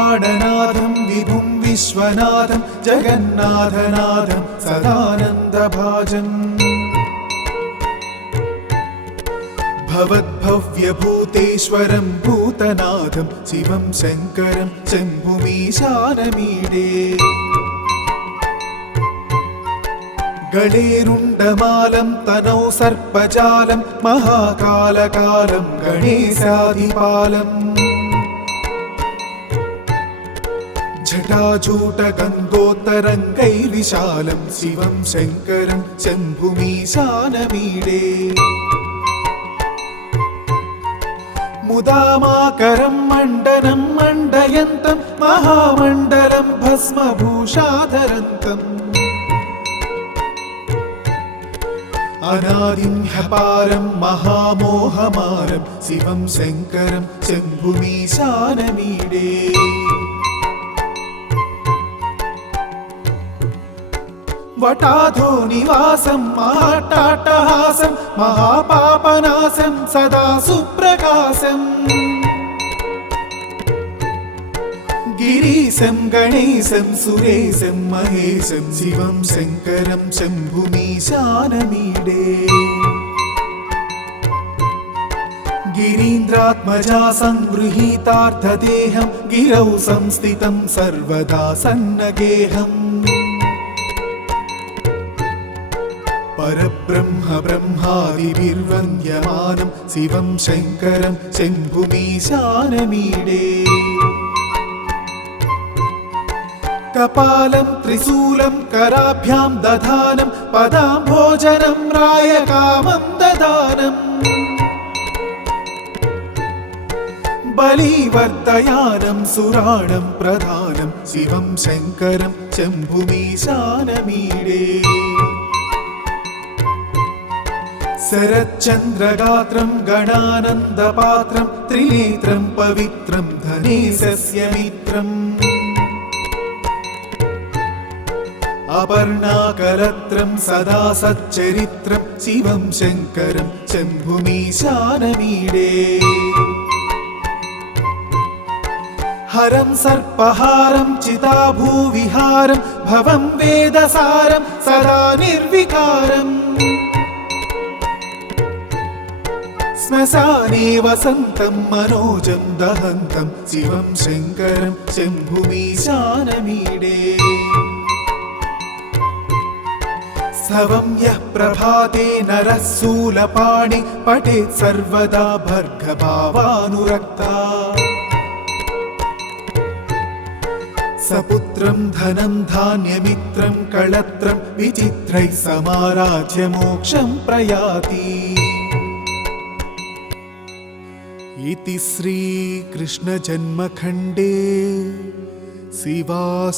प्राणनाथं विभुं विश्वनाथं जगन्नाथनाथं सदानन्दभाजम् भवद्भव्यभूतेश्वरं भूतनाथं शिवं शङ्करं शम्भुमीशानमीडे गणेरुण्डमालं तनौ सर्पजालं महाकालकालं गणेशाधिपालम् जटाजूटगङ्गोत्तरङ्गैर्विशालं शिवं शङ्करं शम्भुमीशानमीडे मुदामाकरं मण्डनं मण्डयन्तं महामण्डलं भस्मभूषाधरन्तम् अनादिं ह्यपारं महामोहमारं शिवं शङ्करं शम्भुमीशानमीडे वटाधो निवासं महाट्टाट्टहासं महापापनाशं सदा सुप्रकाशम् गिरीशं गणेशं सुरेशं महेशं शिवं शङ्करं शम्भुमीशानमीडे गिरीन्द्रात्मजा संगृहीतार्थदेहं गिरौ संस्थितं सर्वदा सन्नगेहम् परब्रह्म ब्रह्मादिभिर्वन्द्यमानं शिवं शङ्करं शम्भुमीशानमीडे कपालं त्रिशूलं कराभ्यां दधानं पदाम्भोजनं रायकामं ददानम् बलिवर्धयानं सुराणं प्रधानं शिवं शङ्करं शम्भुमीशानमीडे शरच्चन्द्रगात्रं गणानन्दपात्रं त्रिनेत्रं पवित्रं धनेशस्य मित्रम् अपर्णाकलत्रं सदा सच्चरित्रं शिवं शङ्करं शम्भुमीशानमीडे हरं सर्पहारं चिताभूविहारं भवं वेदसारं सदा निर्विकारम् श्मशाने वसन्तं मनोजं दहन्तं शिवं शङ्करं शम्भुमीशानमीडे स्तवं यः प्रभाते नरः शूलपाणि पठेत् सर्वदा भर्गभावानुरक्ता सपुत्रं धनं धान्यमित्रं कळत्रं विचित्रैः समाराध्य मोक्षं प्रयाति। इति श्रीकृष्णजन्मखण्डे शिवाष्टकस्तोत्रम्।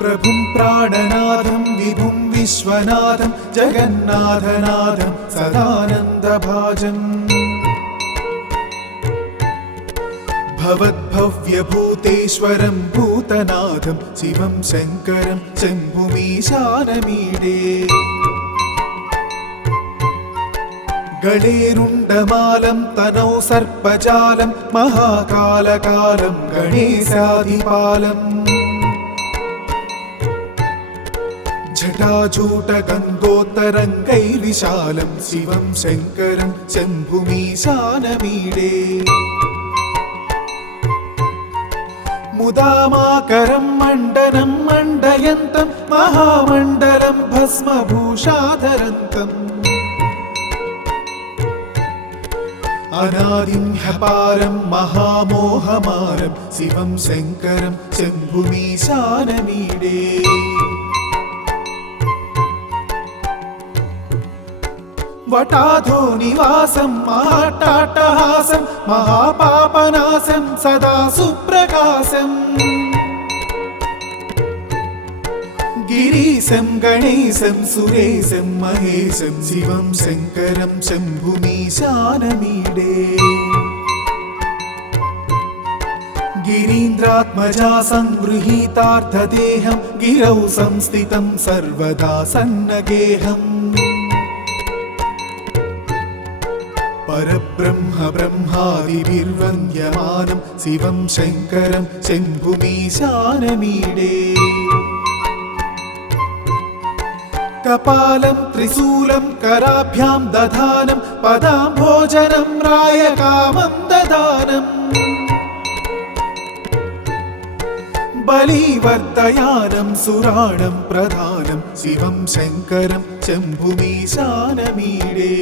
प्रभुं प्राणनाथं विभुं विश्वनाथं जगन्नाथनाथं सदानन्दभाजम् भवद्भव्यभूतेश्वरं भूतनाथं शिवं शङ्करं शम्भुमीशानमीडे गणेरुण्डमालं तनौ सर्पजालं महाकालकालं गणेशाधिपालम् जटाजूटगङ्गोत्तरङ्गैर्विशालं शिवं शङ्करं शम्भुमीशानमीडे मुदामाकरं मण्डनं मण्डयन्तं महामण्डलं भस्मभूषाधरन्तम् अनादिं ह्यपारं महामोहमारं शिवं शङ्करं शम्भुमीशानमीडे वटाधो निवासं महाट्टाट्टहासं महापापनाशं सदा सुप्रकाशम् गिरीशं गणेशं सुरेशं महेशं शिवं शङ्करं शम्भुमीशानमीडे गिरीन्द्रात्मजा संगृहीतार्थदेहं गिरौ संस्थितं सर्वदा सन्नगेहम् परब्रह्म ब्रह्मादिभिर्वन्द्यमानं शिवं शङ्करं शम्भुमीशानमीडे कपालं त्रिशूलं कराभ्यां दधानं पदाम्भोजनं रायकामं ददानम् बलिवर्धयानं सुराणं प्रधानं शिवं शङ्करं शम्भुमीशानमीडे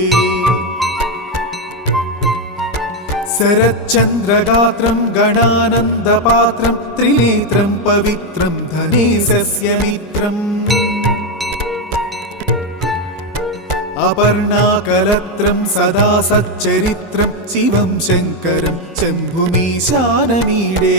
शरच्चन्द्रगात्रं गणानन्दपात्रं त्रिनेत्रं पवित्रं धनेशस्य मित्रम् अपर्णाकलत्रं सदा सच्चरित्रं शिवं शङ्करं शम्भुमीशानमीडे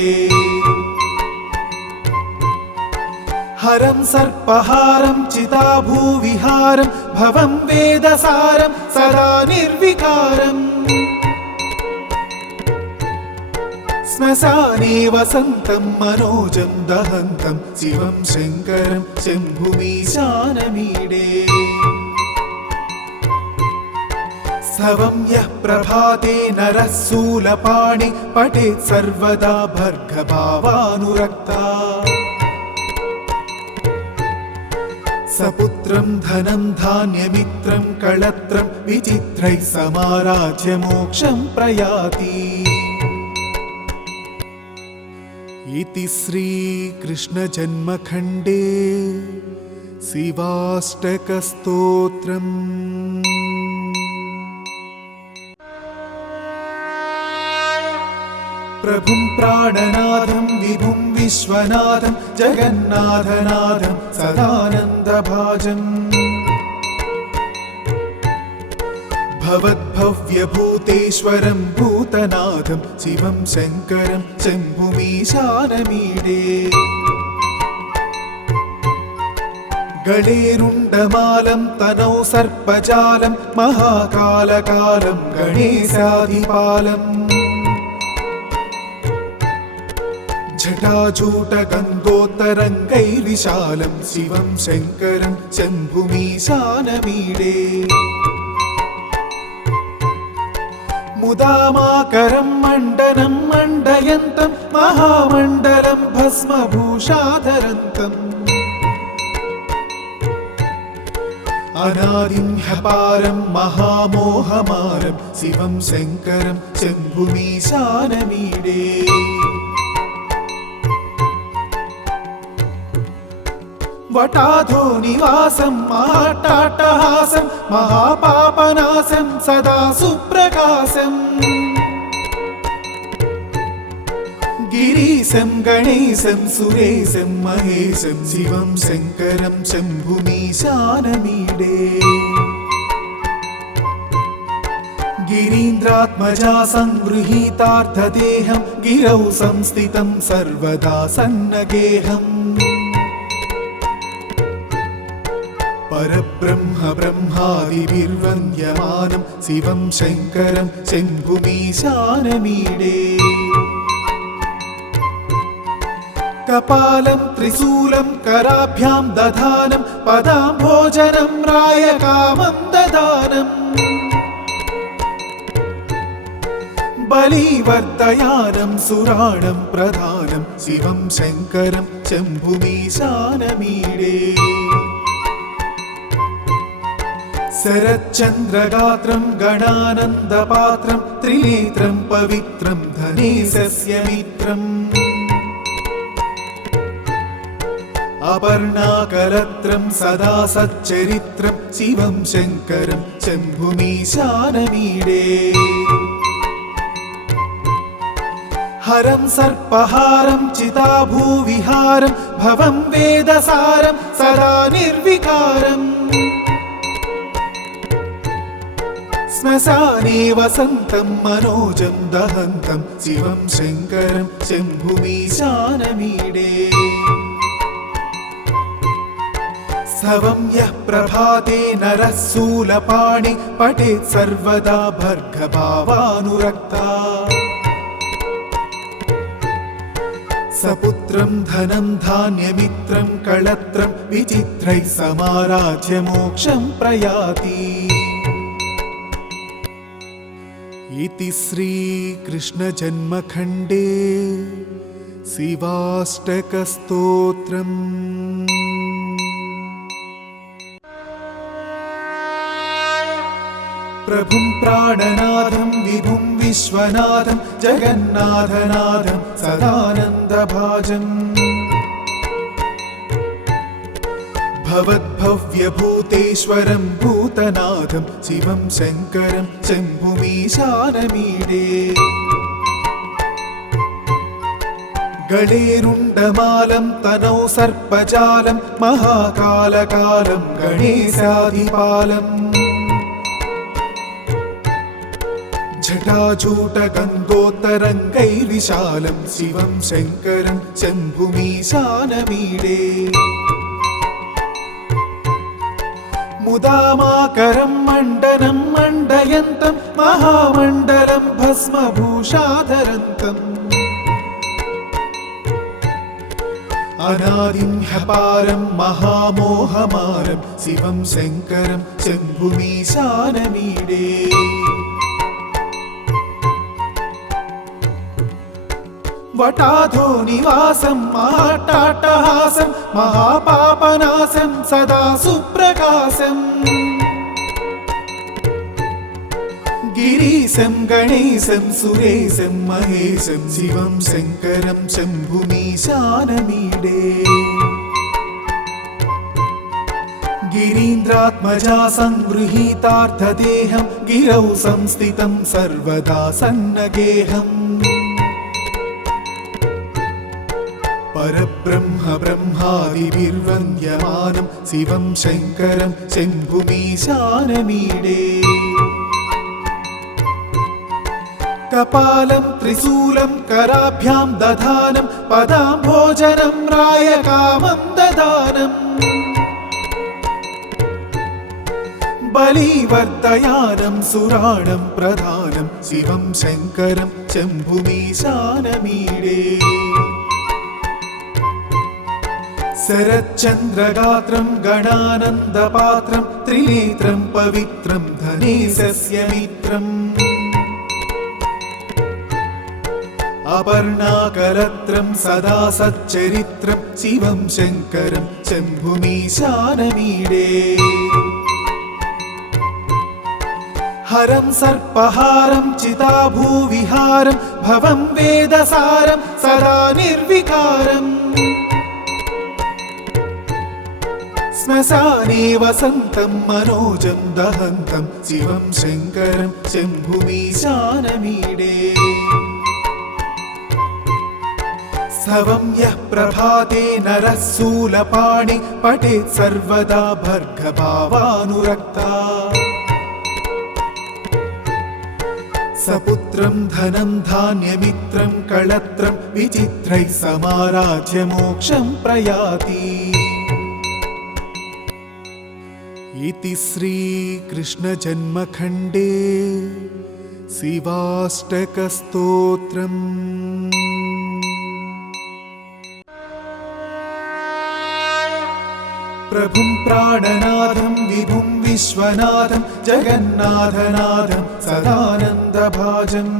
हरं सर्पहारं चिताभूविहारं भवं वेदसारं सदा निर्विकारम् श्मशाने वसन्तं मनोजं दहन्तं शिवं शङ्करं शम्भुमीशानमीडे स्तवं यः प्रभाते नरः शूलपाणि पठेत् सर्वदा भर्गभावानुरक्ता सपुत्रं धनं धान्यमित्रं कळत्रं विचित्रैः समाराध्य मोक्षं प्रयाति इति श्रीकृष्णजन्मखण्डे शिवाष्टकस्तोत्रम् प्रभुं प्राणनाथं विभुं विश्वनाथं जगन्नाथनाथं सदानन्दभाजम् भवद्भव्यभूतेश्वरं भूतनाथं शिवं शङ्करं शम्भुमीशानमीडे गणेरुण्डमालं तनौ सर्पजालं महाकालकालं गणेशाधिपालम् जटाजूटगन्धोत्तरङ्गैर्विशालं शिवं शङ्करं शम्भुमीशानमीडे मुदामाकरं मण्डनं मण्डयन्तं महामण्डलं भस्मभूषाधरन्तम् अनादिं ह्यपारं महामोहमारं शिवं शङ्करं शम्भुमीशानमीडे वटाधो निवासं महाट्टाट्टहासं महापापनाशं सदा सुप्रकाशम् गिरीशं गणेशं सुरेशं महेशं शिवं शङ्करं शम्भुमीशानमीडे गिरीन्द्रात्मजा संगृहीतार्थदेहं गिरौ संस्थितं सर्वदा सन्नगेहम् परब्रह्म ब्रह्मादिभिर्वन्द्यमानं शिवं शङ्करं शम्भुमीशानमीडे कपालं त्रिशूलं कराभ्यां दधानं पदाम्भोजनं रायकामं ददानम् बलिवर्धयानं सुराणं प्रधानं शिवं शङ्करं शम्भुमीशानमीडे शरच्चन्द्रगात्रं गणानन्दपात्रं त्रिनेत्रं पवित्रं धनेशस्य मित्रम् अपर्णाकलत्रं सदा सच्चरित्रं शिवं शङ्करं शम्भुमीशानमीडे हरं सर्पहारं चिताभूविहारं भवं वेदसारं सदा निर्विकारम् श्मशाने वसन्तं मनोजं दहन्तं शिवं शङ्करं शम्भुमीशानमीडे स्तवं यः प्रभाते नरः शूलपाणि पठेत् सर्वदा भर्गभावानुरक्ता सपुत्रं धनं धान्यमित्रं कळत्रं विचित्रैः समाराध्य मोक्षं प्रयाति इति श्रीकृष्णजन्मखण्डे शिवाष्टकस्तोत्रम्। प्रभुं प्राणनाथं विभुं विश्वनाथं जगन्नाथनाथं सदानन्दभाजम् भवद्भव्यभूतेश्वरं भूतनाथं शिवं शङ्करं शम्भुमीशानमीडे गणेरुण्डमालं तनौ सर्पजालं महाकालकालं गणेशाधिपालम् जटाजूटगङ्गोत्तरङ्गैर्विशालं शिवं शङ्करं शम्भुमीशानमीडे मुदामाकरं मण्डनं मण्डयन्तं महामण्डलं भस्मभूषाधरन्तम् अनादिं ह्यपारं महामोहमारं शिवं शङ्करं शम्भुमीशानमीडे वटाधो निवासं महाट्टाट्टहासं महापापनाशं सदा सुप्रकाशम् गिरीशं गणेशं सुरेशं महेशं शिवं शङ्करं शम्भुमीशानमीडे गिरीन्द्रात्मजा संगृहीतार्थदेहं गिरौ संस्थितं सर्वदा सन्नगेहम् परब्रह्म ब्रह्मादिभिर्वन्द्यमानं शिवं शङ्करं शम्भुमीशानमीडे कपालं त्रिशूलं कराभ्यां दधानं पदाम्भोजनं रायकामं ददानम् बलिवर्धयानं सुराणं प्रधानं शिवं शङ्करं शम्भुमीशानमीडे शरच्चन्द्रगात्रं गणानन्दपात्रं त्रिनेत्रं पवित्रं धनेशस्य मित्रम् अपर्णाकलत्रं सदा सच्चरित्रं शिवं शङ्करं शम्भुमीशानमीडे हरं सर्पहारं चिताभूविहारं भवं वेदसारं सदा निर्विकारम् श्मशाने वसन्तं मनोजं दहन्तं शिवं शङ्करं शम्भुमीशानमीडे स्तवं यः प्रभाते नरः शूलपाणि पठेत् सर्वदा भर्गभावानुरक्ता सपुत्रं धनं धान्यमित्रं कळत्रं विचित्रैः समाराध्य मोक्षं प्रयाति। इति श्रीकृष्णजन्मखण्डे शिवाष्टकस्तोत्रम्। प्रभुं प्राणनाथं विभुं विश्वनाथं जगन्नाथनाथं सदानन्दभाजम्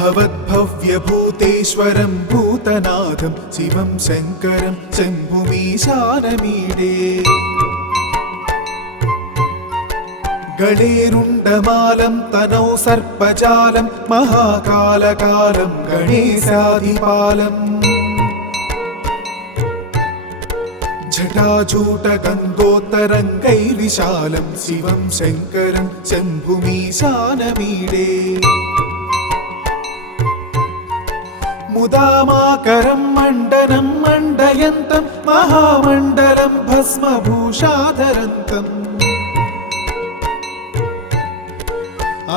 भवद्भव्यभूतेश्वरं भूतनाथं शिवं शङ्करं शम्भुमीशानमीडे गणेरुण्डमालं तनौ सर्पजालं महाकालकालं गणेशाधिपालम् जटाजूटगङ्गोत्तरङ्गैर्विशालं शिवं शङ्करं शम्भुमीशानमीडे मुदामाकरं मण्डनं मण्डयन्तं महामण्डलं भस्मभूषाधरन्तम्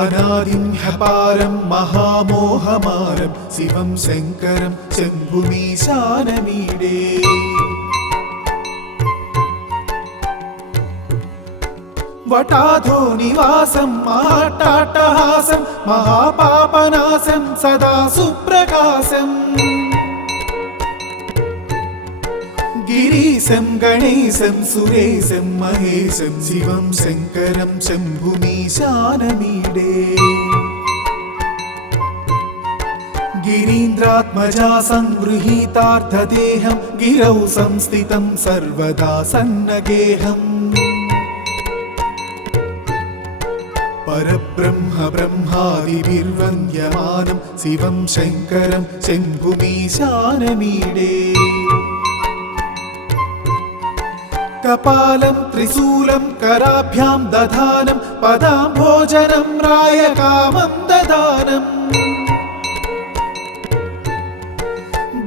अनादिं ह्यपारं महामोहमारं शिवं शङ्करं शम्भुमीशानमीडे वटाधो निवासं महाट्टाट्टहासं महापापनाशं सदा सुप्रकाशम् गिरीशं गणेशं सुरेशं महेशं शिवं शङ्करं शम्भुमीशानमीडे गिरीन्द्रात्मजा संगृहीतार्थदेहं गिरौ संस्थितं सर्वदा सन्नगेहम् परब्रह्म ब्रह्मादिभिर्वन्द्यमानं शिवं शङ्करं शम्भुमीशानमीडे कपालं त्रिशूलं कराभ्यां दधानं पदाम्भोजनं रायकामं ददानम्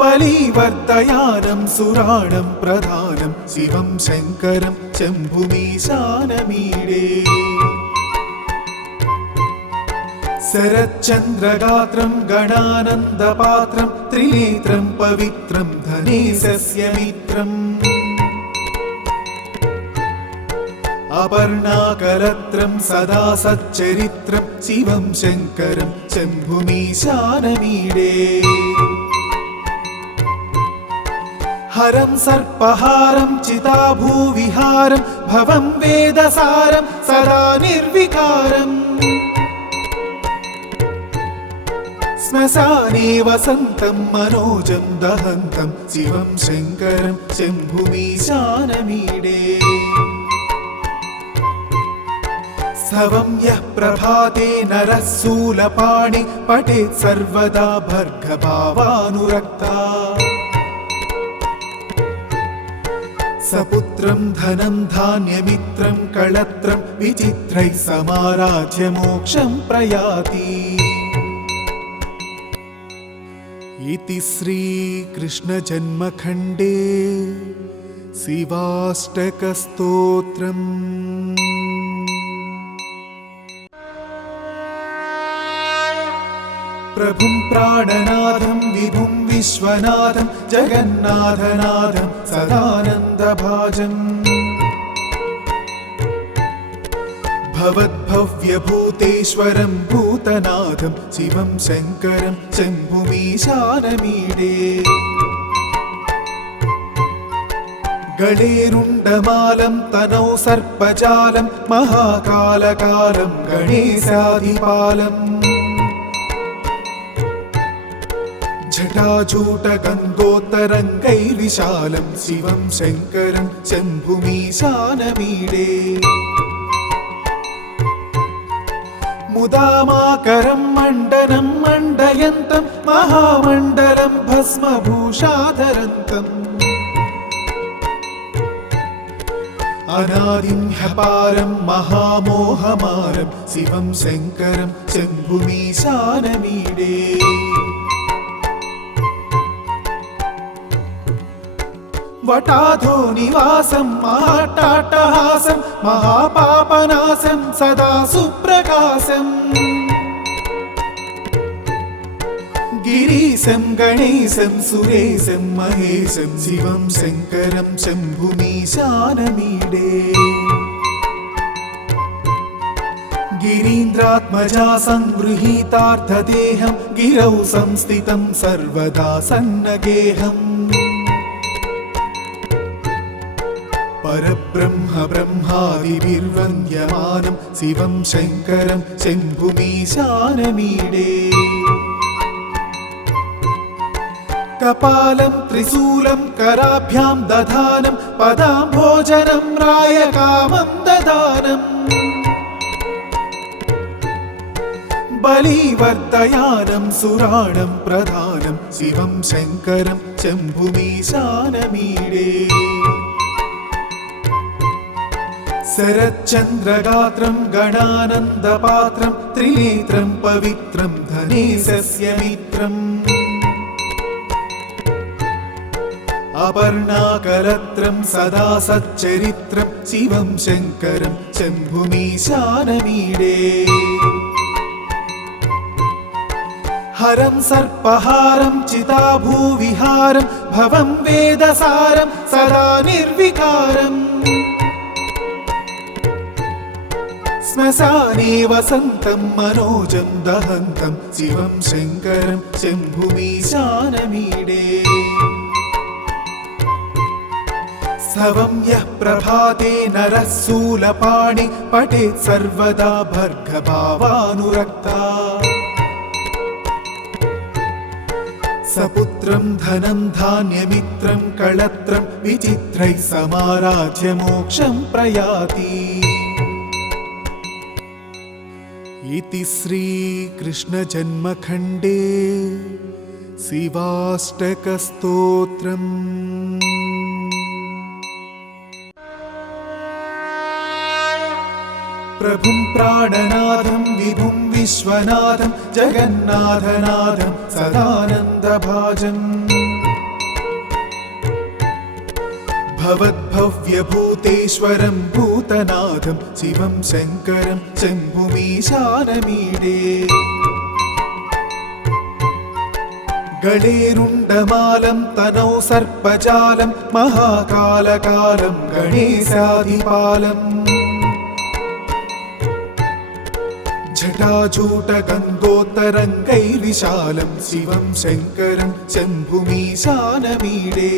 बलिवर्धयानं सुराणं प्रधानं शिवं शङ्करं शम्भुमीशानमीडे शरच्चन्द्रगात्रं गणानन्दपात्रं त्रिनेत्रं पवित्रं धनेशस्य मित्रम् अपर्णाकलत्रं सदा सच्चरित्रं शिवं शङ्करं शम्भुमीशानमीडे हरं सर्पहारं चिताभूविहारं भवं वेदसारं सदा निर्विकारम् श्मशाने वसन्तं मनोजं दहन्तं शिवं शङ्करं शम्भुमीशानमीडे स्तवं यः प्रभाते नरः शूलपाणि पठेत् सर्वदा भर्गभावानुरक्ता सपुत्रं धनं धान्यमित्रं कळत्रं विचित्रैः समाराध्य मोक्षं प्रयाति इति श्रीकृष्णजन्मखण्डे शिवाष्टकस्तोत्रम् प्रभुं प्राणनाथं विभुं विश्वनाथं जगन्नाथनाथं सदानन्दभाजम् भवद्भव्यभूतेश्वरं भूतनाथं शिवं शङ्करं शम्भुमीशानमीडे गणेरुण्डमालं तनौ सर्पजालं महाकालकालं गणेशाधिपालम् जटाजूटगङ्गोत्तरङ्गैर्विशालं शिवं शङ्करं शम्भुमीशानमीडे मुदामाकरं मण्डनं मण्डयन्तं महामण्डलं भस्मभूषाधरन्तम् अनादिं ह्यपारं महामोहमारं शिवं शङ्करं शम्भुमीशानमीडे वटाधो निवासं महाट्टाट्टहासं महापापनाशं सदा सुप्रकाशम् गिरीशं गणेशं सुरेशं महेशं शिवं शङ्करं शम्भुमीशानमीडे गिरीन्द्रात्मजा संगृहीतार्थदेहं गिरौ संस्थितं सर्वदा सन्नगेहम् परब्रह्म ब्रह्मादिभिर्वन्द्यमानं शिवं शङ्करं शम्भुमीशानमीडे कपालं त्रिशूलं कराभ्यां दधानं पदाम्भोजनं रायकामं ददानम् बलिवर्धयानं सुराणं प्रधानं शिवं शङ्करं शम्भुमीशानमीडे शरच्चन्द्रगात्रं गणानन्दपात्रं त्रिनेत्रं पवित्रं धनेशस्य मित्रम् अपर्णाकलत्रं सदा सच्चरित्रं शिवं शङ्करं शम्भुमीशानमीडे हरं सर्पहारं चिताभूविहारं भवं वेदसारं सदा निर्विकारम् श्मशाने वसन्तं मनोजं दहन्तं शिवं शङ्करं शम्भुमीशानमीडे स्तवं यः प्रभाते नरः शूलपाणि पठेत् सर्वदा भर्गभावानुरक्ता सपुत्रं धनं धान्यमित्रं कळत्रं विचित्रैः समाराध्य मोक्षं प्रयाति। इति श्रीकृष्णजन्मखण्डे शिवाष्टकस्तोत्रम्। प्रभुं प्राणनाथं विभुं विश्वनाथं जगन्नाथनाथं सदानन्दभाजम् भवद्भव्यभूतेश्वरं भूतनाथं शिवं शङ्करं शम्भुमीशानमीडे। गणेरुण्डमालं तनौ सर्पजालं महाकालकालं गणेशाधिपालम् जटाजूटगङ्गोत्तरङ्गैर्विशालं शिवं शङ्करं शम्भुमीशानमीडे।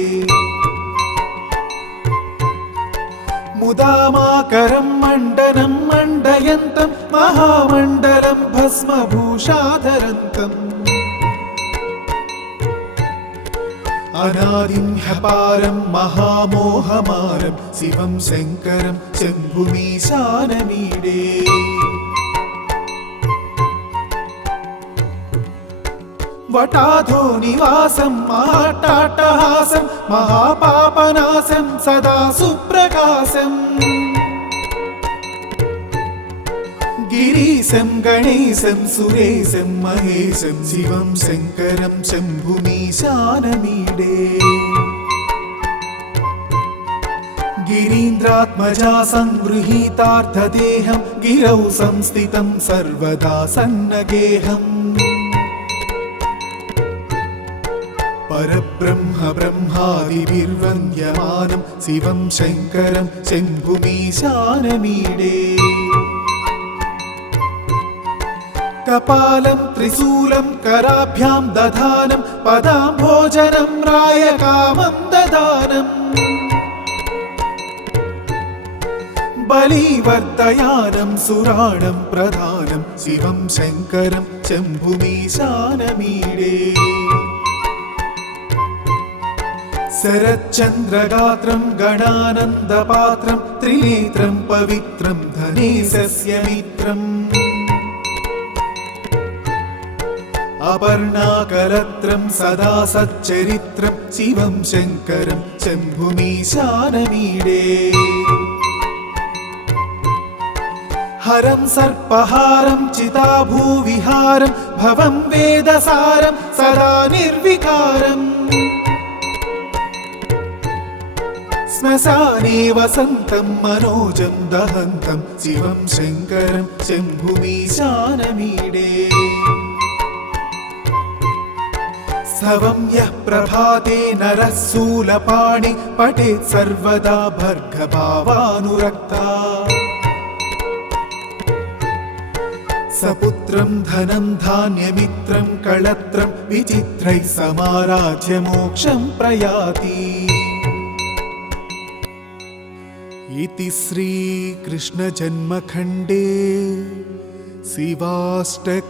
मुदामाकरं मण्डनं मण्डयन्तं महामण्डलं भस्मभूषाधरन्तम् अनादिं ह्यपारं महामोहमारं शिवं शङ्करं शम्भुमीशानमीडे। वटाधो निवासं महाट्टाट्टहासं महापापनाशं सदा सुप्रकाशम् गिरीशं गणेशं सुरेशं महेशं शिवं शङ्करं शम्भुमीशानमीडे। गिरीन्द्रात्मजा संगृहीतार्थदेहं गिरौ संस्थितं सर्वदा सन्नगेहम् परब्रह्म ब्रह्मादिभिर्वन्द्यमानं शिवं शङ्करं शम्भुमीशानमीडे। कपालं त्रिशूलं कराभ्यां दधानं पदाम्भोजनं रायकामं ददानम् बलिवर्धयानं सुराणं प्रधानं शिवं शङ्करं शम्भुमीशानमीडे। शरच्चन्द्रगात्रं गणानन्दपात्रं त्रिनेत्रं पवित्रं धनेशस्य मित्रम् अपर्णाकलत्रं सदा सच्चरित्रं शिवं शङ्करं शम्भुमीशानमीडे। हरं सर्पहारं चिताभूविहारं भवं वेदसारं सदा निर्विकारम् श्मशाने वसन्तं मनोजं दहन्तं शिवं शङ्करं शम्भुमीशानमीडे। स्तवं यः प्रभाते नरः शूलपाणि पठेत् सर्वदा भर्गभावानुरक्ता सपुत्रं धनं धान्यमित्रं कळत्रं विचित्रैः समाराध्य मोक्षं प्रयाति। इति श्रीकृष्णजन्मखण्डे शिवाष्टकस्तोत्रम्।